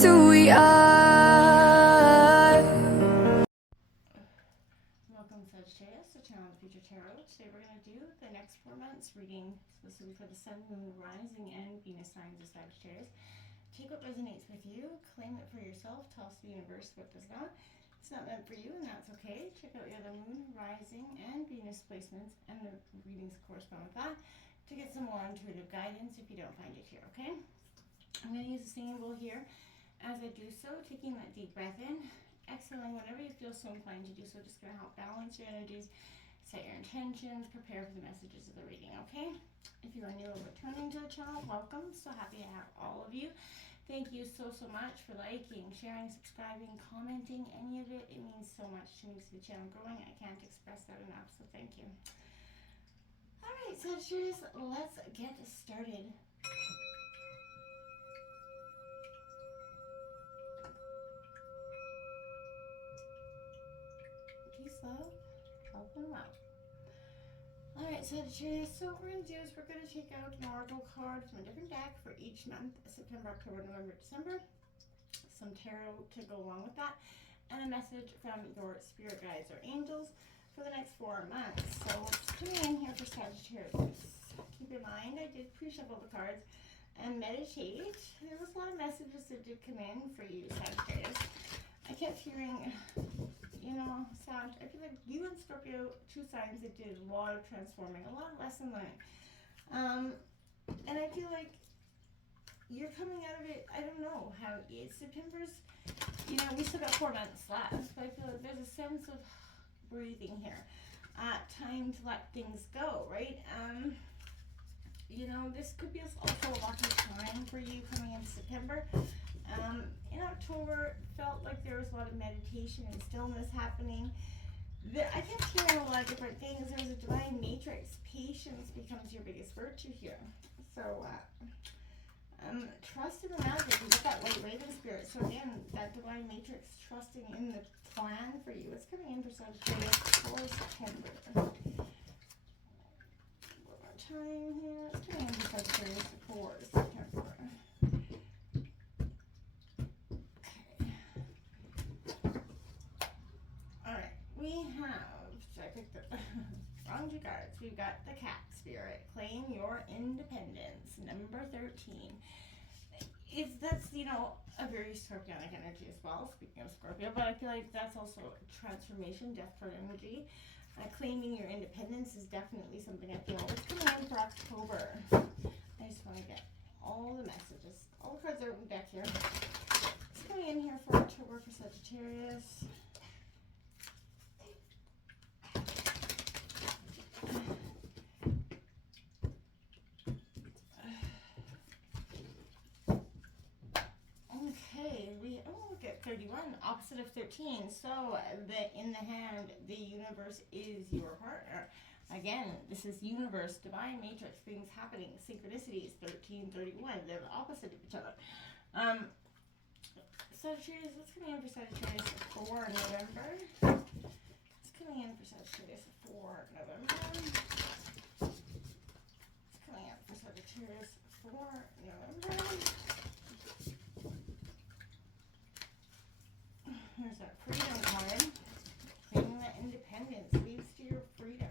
just who we are. Welcome, Sagittarius, to Channel the Future Tarot. Today we're going to do the next 4 months reading specifically for the Sun, Moon, Rising, and Venus signs of Sagittarius. Take what resonates with you, claim it for yourself, toss the universe what does not. It's not meant for you, and that's okay. Check out your other Moon, Rising, and Venus placements, and the readings correspond with that to get some more intuitive guidance if you don't find it here, okay? I'm going to use the symbol here as I do so, taking that deep breath in, exhaling whenever you feel so inclined to do so. Just going to help balance your energies, set your intentions, prepare for the messages of the reading, okay? If you are new or returning to the channel, welcome. So happy to have all of you. Thank you so much for liking, sharing, subscribing, commenting, any of it. It means so much to me to the channel growing. I can't express that enough, so thank you. All right, Sagittarius, let's get started. Peace, love, health, and wealth. Alright, Sagittarius, so what we're going to do is we're going to take out an oracle card from a different deck for each month, September, October, November, December. Some tarot to go along with that, and a message from your spirit guides or angels for the next 4 months. So what's coming in here for Sagittarius? Keep in mind, I did pre-shuffle the cards and meditate. There was a lot of messages that did come in for you, Sagittarius. I kept hearing, you know, sound. I feel like you and Scorpio, 2 signs that did a lot of transforming, a lot of lesson learning. And I feel like you're coming out of it. I don't know how it is. September's, you know, we still got 4 months left, but I feel like there's a sense of breathing here. Time to let things go, right? You know, this could be also a lucky time for you coming into September. In October, felt like there was a lot of meditation and stillness happening. I kept hearing a lot of different things. There's a divine matrix. Patience becomes your biggest virtue here. So, trust in the magic. You get that white raven spirit. So again, that divine matrix, trusting in the plan for you. It's coming in for Sagittarius for September. One more time here. It's coming in for Sagittarius for September. We have, so I picked the wrong 2 cards. We've got the cat spirit, claim your independence, number 13. That's, you know, a very Scorpionic energy as well, speaking of Scorpio, but I feel like that's also transformation, death card energy. Claiming your independence is definitely something I feel. It's coming in for October. I just want to get all the messages, all the cards out in the deck here. It's coming in here for October for Sagittarius. Okay, look at 31, opposite of 13. So in the hand, the universe is your partner. Again, this is universe, divine matrix, things happening, synchronicities, 13, 31. They're the opposite of each other. Sagittarius, what's coming in for Sagittarius for November? It's coming in for Sagittarius for November. It's coming in for Sagittarius for November. There's that freedom card. Claiming that independence leads to your freedom.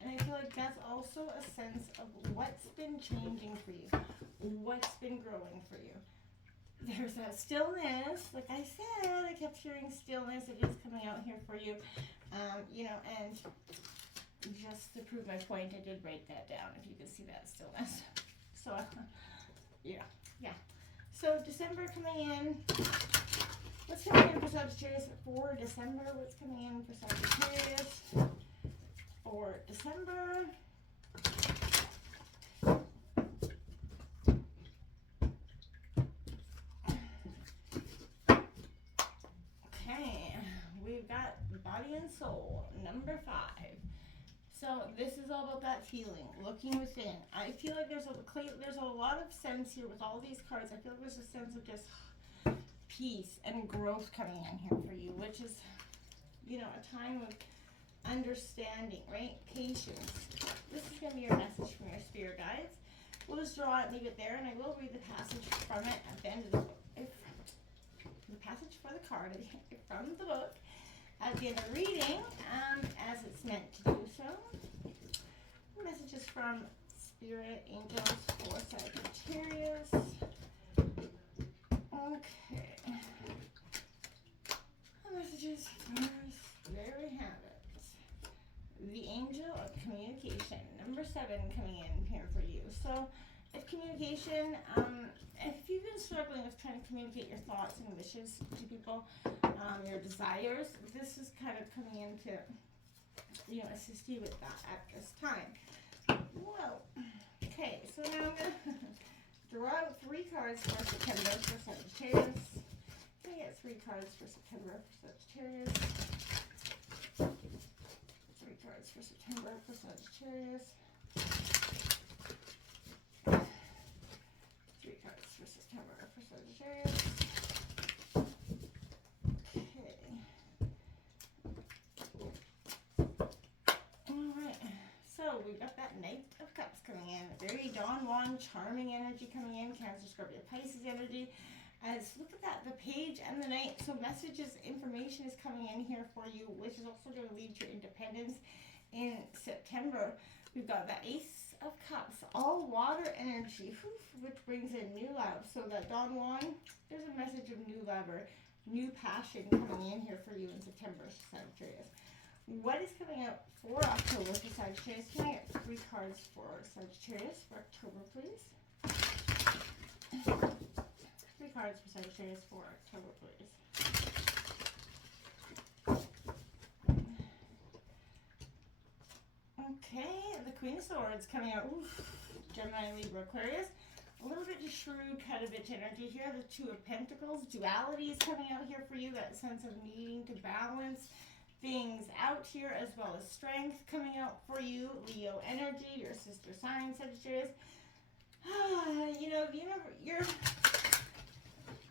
And I feel like that's also a sense of what's been changing for you. What's been growing for you. There's that stillness. Like I said, I kept hearing stillness. It is coming out here for you. You know, and just to prove my point, I did write that down, if you can see that stillness. So, yeah. So December coming in. What's coming in for Sagittarius for December? What's coming in for Sagittarius for December? Okay, we've got body and soul, number 5. So this is all about that feeling, looking within. I feel like there's a lot of sense here with all these cards. I feel like there's a sense of just peace and growth coming in here for you, which is, you know, a time of understanding, right? Patience. This is going to be your message from your spirit guides. We'll just draw it and leave it there, and I will read the passage from it at the end of the book. passage for the card from the book at the end of the reading, as it's meant to do so. Messages from Spirit Angels for Sagittarius. Okay. Messages for there we have it. The Angel of Communication. Number 7 coming in here for you. So if communication, if you've been struggling with trying to communicate your thoughts and wishes to people, your desires, this is kind of coming in to, assist you with that at this time. Well, okay, so now I'm going to draw out 3 cards for September for Sagittarius. I'm going to get 3 cards for September for Sagittarius. 3 cards for September for Sagittarius. 3 cards for September for Sagittarius. So we've got that Knight of Cups coming in. Very Don Juan, charming energy coming in. Cancer, Scorpio, Pisces energy. As look at that, the page and the Knight. So messages, information is coming in here for you, which is also going to lead to your independence in September. We've got the Ace of Cups, all water energy, which brings in new love. So that Don Juan, there's a message of new love or new passion coming in here for you in September, Sagittarius. What is coming out for October for Sagittarius? Can I get 3 cards for Sagittarius for October, please? 3 cards for Sagittarius for October, please. Okay, the Queen of Swords coming out. Oof. Gemini, Libra, Aquarius. A little bit of shrewd kind of bitch energy here. The Two of Pentacles. Duality is coming out here for you. That sense of needing to balance things out here, as well as strength coming out for you. Leo energy, your sister sign, Sagittarius.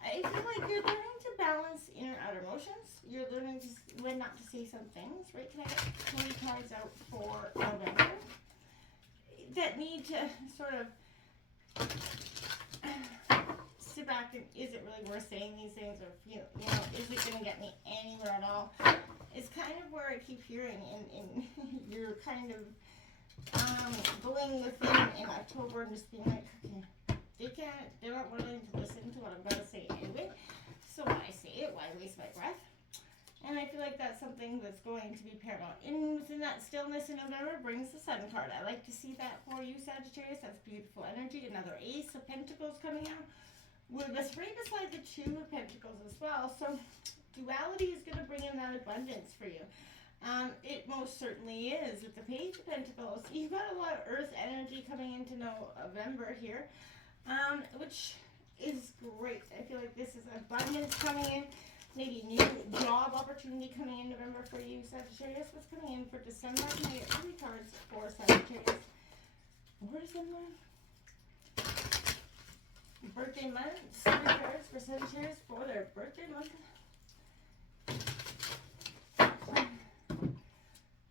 I feel like you're learning to balance inner and outer emotions. You're learning to when not to say some things, right? Can I get 20 cards out for November that need to sort of sit back and is it really worth saying these things, or is it going to get me anywhere at all? It's kind of where I keep hearing, and you're kind of going within in October and just being like, okay, they're not willing to listen to what I'm going to say anyway, so when I say it, why waste my breath? And I feel like that's something that's going to be paramount. And within that stillness in November brings the Sun card. I like to see that for you, Sagittarius. That's beautiful energy. Another Ace of Pentacles coming out with us right beside the Two of Pentacles as well. So duality is going to bring in that abundance for you. It most certainly is. With the Page of Pentacles, you've got a lot of Earth energy coming into November here, which is great. I feel like this is abundance coming in. Maybe new job opportunity coming in November for you, Sagittarius. What's coming in for December? Can I get 3 cards for Sagittarius for December? Birthday month. 3 cards for Sagittarius for their birthday month.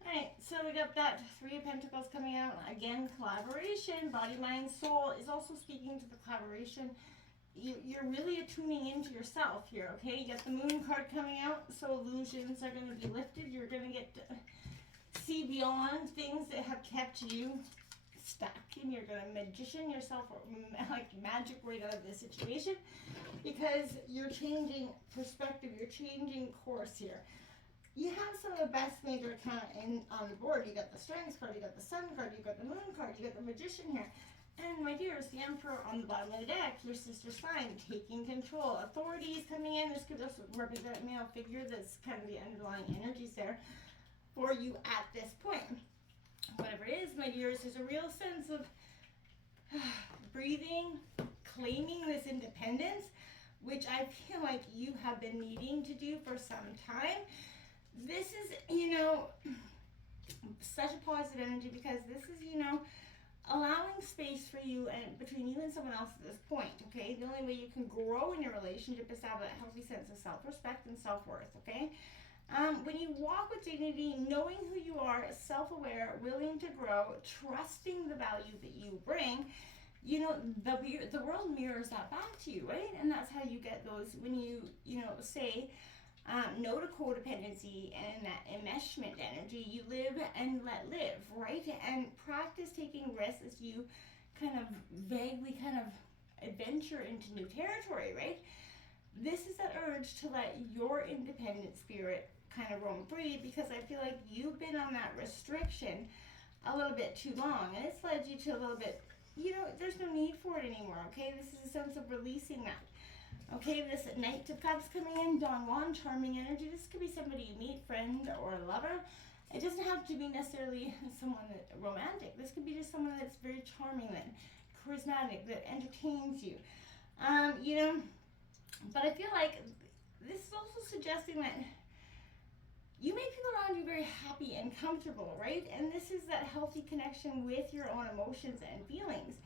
Alright, so we got that 3 of Pentacles coming out. Again, collaboration. Body, mind, soul is also speaking to the collaboration. You're really attuning into yourself here, okay? You got the Moon card coming out, so illusions are going to be lifted. You're going to get to see beyond things that have kept you stuck, and you're going to magician yourself, or like magic right out of this situation, because you're changing perspective, you're changing course here. You have some of the best major arcana on the board. You got the Strength card, you got the Sun card, you got the Moon card, you got the Magician here. And my dears, the Emperor on the bottom of the deck, your sister sign, taking control. Authority is coming in. This could also represent a male figure. That's kind of the underlying energies there for you at this point. Whatever it is, my dears, there's a real sense of breathing, claiming this independence, which I feel like you have been needing to do for some time. This is, such a positive energy, because this is, allowing space for you and between you and someone else at this point, okay? The only way you can grow in your relationship is to have a healthy sense of self-respect and self-worth, okay? When you walk with dignity, knowing who you are, self-aware, willing to grow, trusting the value that you bring, you know, the world mirrors that back to you, right? And that's how you get those, when you know, say no to codependency and that enmeshment energy, you live and let live, right? And practice taking risks as you kind of vaguely kind of adventure into new territory, right? This is that urge to let your independent spirit kind of roam free, because I feel like you've been on that restriction a little bit too long, and it's led you to a little bit, you know, there's no need for it anymore, okay? This is a sense of releasing that. Okay, this Knight of Cups coming in, Don Juan, charming energy. This could be somebody you meet, friend or a lover. It doesn't have to be necessarily someone that romantic. This could be just someone that's very charming, that charismatic, that entertains you. You know, but I feel like this is also suggesting that you make people around you very happy and comfortable, right? And this is that healthy connection with your own emotions and feelings.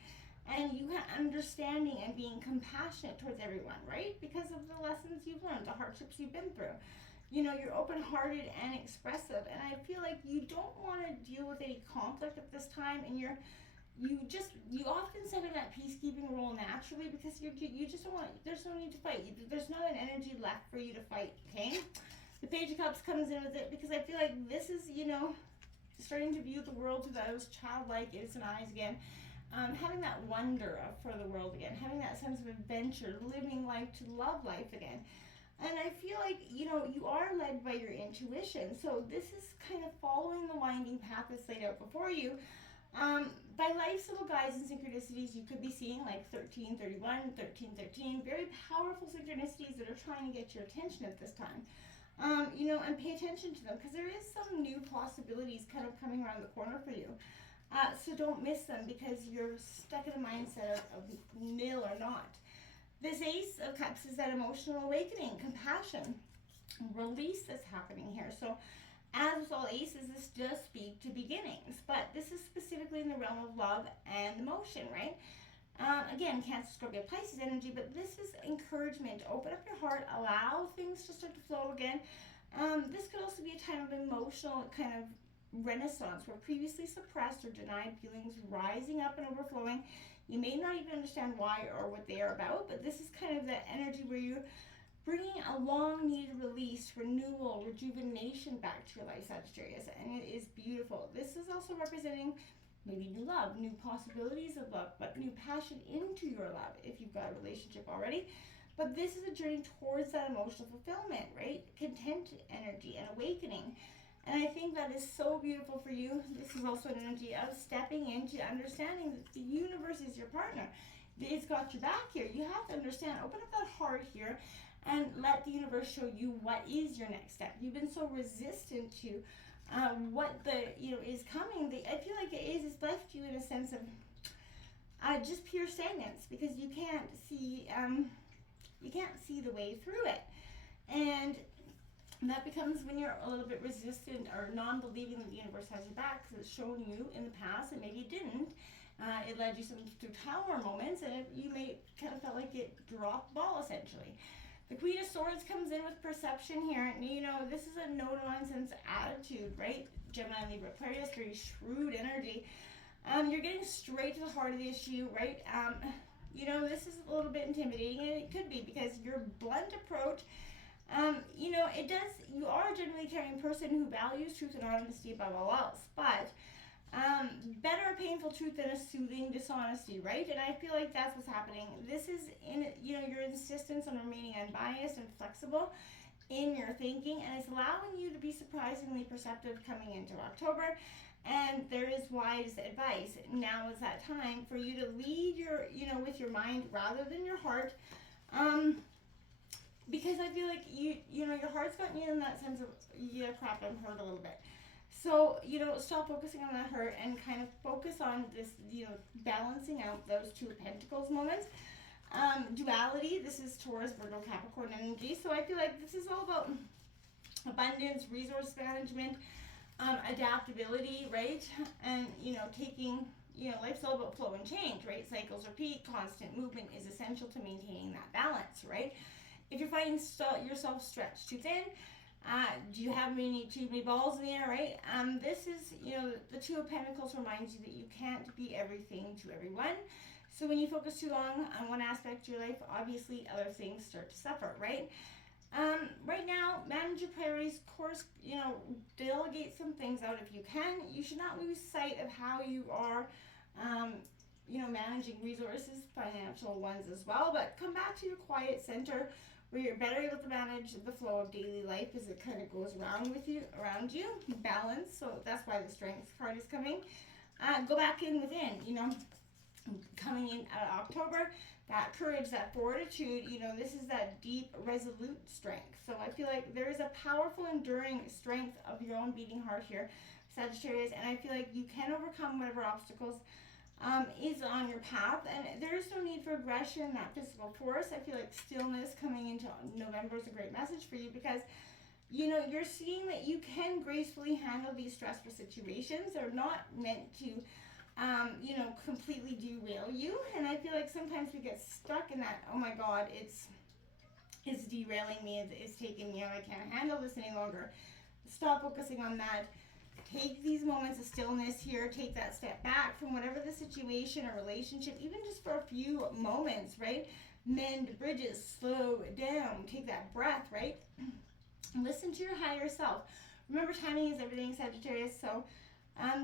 And you have understanding and being compassionate towards everyone, right? Because of the lessons you've learned, the hardships you've been through. You know, you're open-hearted and expressive. And I feel like you don't want to deal with any conflict at this time. And you often set in that peacekeeping role naturally, because you just don't want, there's no need to fight. There's not an energy left for you to fight, okay? The Page of Cups comes in with it, because I feel like this is, you know, starting to view the world through those childlike, innocent eyes again. Having that wonder for the world again, having that sense of adventure, living life to love life again. And I feel like, you know, you are led by your intuition. So this is kind of following the winding path that's laid out before you. By life's little guides and synchronicities, you could be seeing like 1331, 1313, very powerful synchronicities that are trying to get your attention at this time. You know, and pay attention to them, because there is some new possibilities kind of coming around the corner for you. So don't miss them, because you're stuck in a mindset of nil or not. This Ace of Cups is that emotional awakening, compassion, release that's happening here. So as with all aces, this does speak to beginnings, but this is specifically in the realm of love and emotion, right? Again, Cancer, Scorpio, Pisces energy, but this is encouragement. Open up your heart, allow things to start to flow again. This could also be a time of emotional kind of renaissance, where previously suppressed or denied feelings rising up and overflowing. You may not even understand why or what they are about, but this is kind of the energy where you're bringing a long needed release, renewal, rejuvenation back to your life, Sagittarius, and it is beautiful. This is also representing maybe new love, new possibilities of love, but new passion into your love if you've got a relationship already. But this is a journey towards that emotional fulfillment, right? Content energy and awakening. And I think that is so beautiful for you. This is also an energy of stepping into understanding that the universe is your partner. It's got your back here. You have to understand, open up that heart here and let the universe show you what is your next step. You've been so resistant to what is coming. I feel like it's left you in a sense of just pure stagnance, because you can't see the way through it. And that becomes when you're a little bit resistant or non-believing that the universe has your back, because it's shown you in the past and maybe it didn't. It led you through tower moments, and you may kind of felt like it dropped ball essentially. The Queen of Swords comes in with perception here, and you know, this is a no-nonsense attitude, right? Gemini, Libra, Aquarius, very shrewd energy. You're getting straight to the heart of the issue, right? You know, this is a little bit intimidating, and it could be because your blunt approach, you know, you are a genuinely caring person who values truth and honesty above all else, but better a painful truth than a soothing dishonesty, right? And I feel like that's what's happening. This is your insistence on remaining unbiased and flexible in your thinking, and it's allowing you to be surprisingly perceptive coming into October. And there is wise advice. Now is that time for you to lead with your mind rather than your heart. Because I feel like your heart's gotten you in that sense of, yeah, crap, I'm hurt a little bit. So, stop focusing on that hurt and kind of focus on this, balancing out those Two of Pentacles moments. Duality, this is Taurus, Virgo, Capricorn energy. So I feel like this is all about abundance, resource management, adaptability, right? And, taking, life's all about flow and change, right? Cycles repeat, constant movement is essential to maintaining that balance, right? If you're finding yourself stretched too thin, do you have too many balls in the air, right? This is, the Two of Pentacles reminds you that you can't be everything to everyone. So when you focus too long on one aspect of your life, obviously other things start to suffer, right? Right now, manage your priorities, course, delegate some things out if you can. You should not lose sight of how you are, managing resources, financial ones as well, but come back to your quiet center where you're better able to manage the flow of daily life as it kind of goes around you, balance. So that's why the strength card is coming. Go back in within, coming in October, that courage, that fortitude, this is that deep, resolute strength. So I feel like there is a powerful, enduring strength of your own beating heart here, Sagittarius, and I feel like you can overcome whatever obstacles is on your path, and there is no need for aggression, that physical force. I feel like stillness coming into November is a great message for you because you're seeing that you can gracefully handle these stressful situations. They're not meant to completely derail you. And I feel like sometimes we get stuck in that, oh my God, it's derailing me, it's taking me out, I can't handle this any longer. Stop focusing on that. Take these moments of stillness here, take that step back from whatever the situation or relationship, even just for a few moments, right? Mend bridges, slow down, take that breath, right? Listen to your higher self. Remember, timing is everything, Sagittarius, so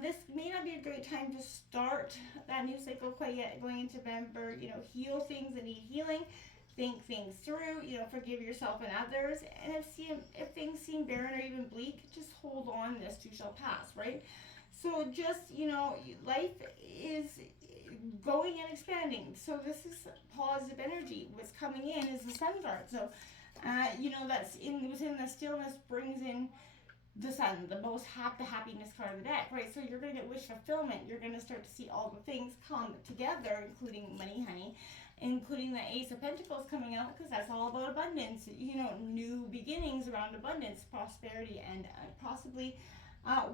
this may not be a great time to start that new cycle quite yet, going into November. Heal things that need healing, think things through, forgive yourself and others. And if things seem barren or even bleak, just hold on, this too shall pass, right? So just, life is going and expanding. So this is positive energy. What's coming in is the sun card. So, that's within the stillness brings in the sun, the happiness card of the deck, right? So you're going to get wish fulfillment. You're going to start to see all the things come together, including money, honey, including the Ace of Pentacles coming out, because that's all about abundance. New beginnings around abundance, prosperity, and possibly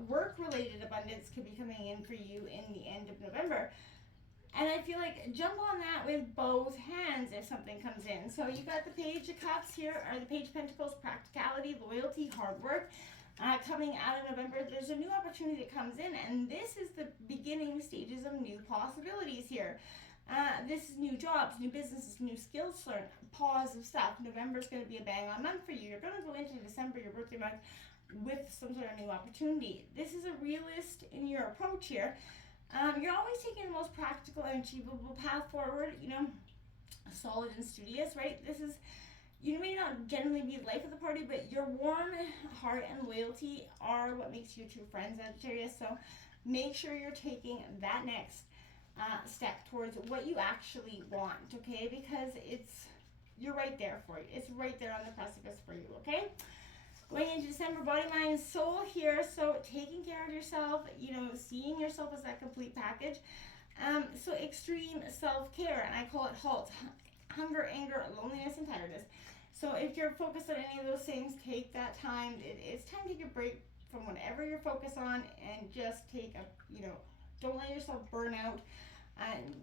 work-related abundance could be coming in for you in the end of November. And I feel like jump on that with both hands if something comes in. So you got the Page of Cups here, or the Page of Pentacles, practicality, loyalty, hard work. Coming out of November, there's a new opportunity that comes in, and this is the beginning stages of new possibilities here. This is new jobs, new businesses, new skills to learn, positive stuff. November's going to be a bang-on month for you. You're going to go into December, your birthday month, with some sort of new opportunity. This is a realist in your approach here. You're always taking the most practical and achievable path forward, solid and studious, right? This is, you may not generally be the life of the party, but your warm heart and loyalty are what makes you a true friend, Sagittarius. So make sure you're taking that next step towards what you actually want, okay? Because you're right there for you. It's right there on the precipice for you, okay? Going into December, body, mind, soul here. So taking care of yourself, seeing yourself as that complete package. So extreme self-care, and I call it HALT. Hunger, anger, loneliness, and tiredness. So if you're focused on any of those things, take that time. It's time to take a break from whatever you're focused on and just don't let yourself burn out.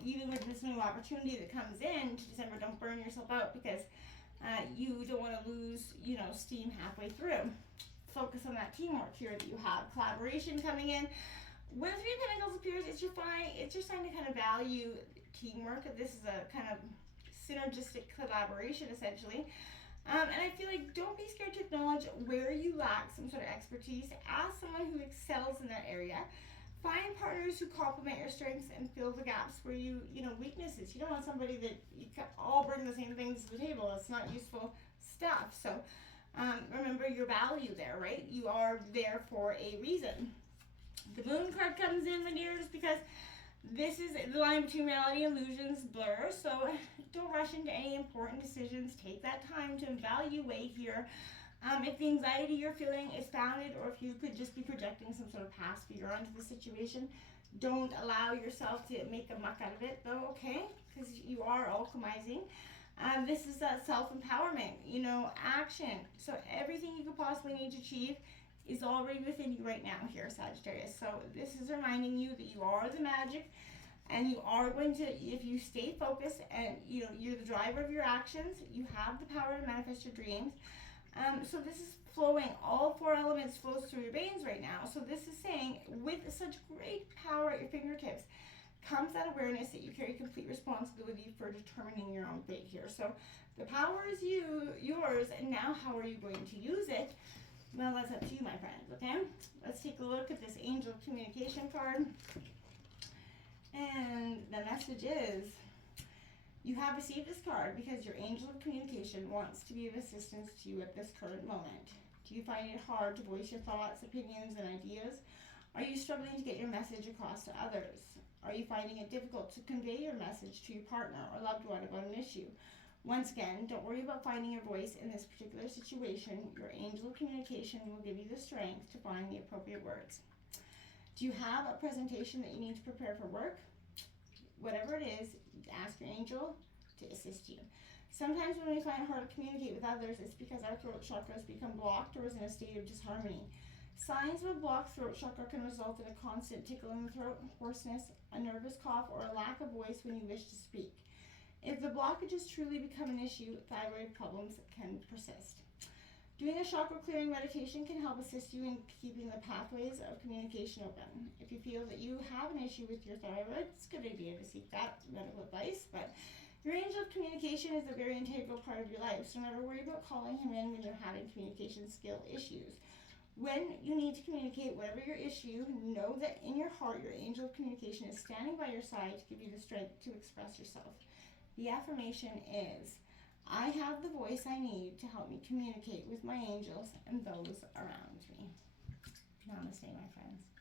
Even with this new opportunity that comes in to December, don't burn yourself out because you don't want to lose, steam halfway through. Focus on that teamwork here that you have. Collaboration coming in. When Three of Pentacles appears, it's your sign to kind of value teamwork. This is a kind of synergistic collaboration, essentially. And I feel like don't be scared to acknowledge where you lack some sort of expertise. Ask someone who excels in that area. Find partners who complement your strengths and fill the gaps where weaknesses. You don't want somebody that you can all bring the same things to the table. It's not useful stuff. So remember your value there, right? You are there for a reason. The Moon card comes in, my dears, because this is the line between reality and illusions blur. So don't rush into any important decisions. Take that time to evaluate here. If the anxiety you're feeling is founded, or if you could just be projecting some sort of past fear onto the situation, don't allow yourself to make a muck out of it, though, okay? Because you are alchemizing. This is that self-empowerment, action. So everything you could possibly need to achieve is already within you right now here, Sagittarius. So this is reminding you that you are the magic, and you are going to, if you stay focused and you're the driver of your actions, you have the power to manifest your dreams. So this is flowing, all four elements flows through your veins right now. So this is saying, with such great power at your fingertips, comes that awareness that you carry complete for determining your own fate here. So the power is yours, and now how are you going to use it? Well, that's up to you, my friends, okay? Let's take a look at this Angel of Communication card. And the message is, you have received this card because your Angel of Communication wants to be of assistance to you at this current moment. Do you find it hard to voice your thoughts, opinions, and ideas? Are you struggling to get your message across to others? Are you finding it difficult to convey your message to your partner or loved one about an issue? Once again, don't worry about finding your voice in this particular situation. Your Angel of Communication will give you the strength to find the appropriate words. Do you have a presentation that you need to prepare for work? Whatever it is, ask your angel to assist you. Sometimes when we find it hard to communicate with others, it's because our throat chakra has become blocked or is in a state of disharmony. Signs of a blocked throat chakra can result in a constant tickle in the throat, hoarseness, a nervous cough, or a lack of voice when you wish to speak. If the blockage has truly become an issue, thyroid problems can persist. Doing a chakra clearing meditation can help assist you in keeping the pathways of communication open. If you feel that you have an issue with your thyroid, it's a good idea to seek that medical advice, but your Angel of Communication is a very integral part of your life, so never worry about calling him in when you're having communication skill issues. When you need to communicate whatever your issue, know that in your heart, your Angel of Communication is standing by your side to give you the strength to express yourself. The affirmation is, I have the voice I need to help me communicate with my angels and those around me. Namaste, my friends.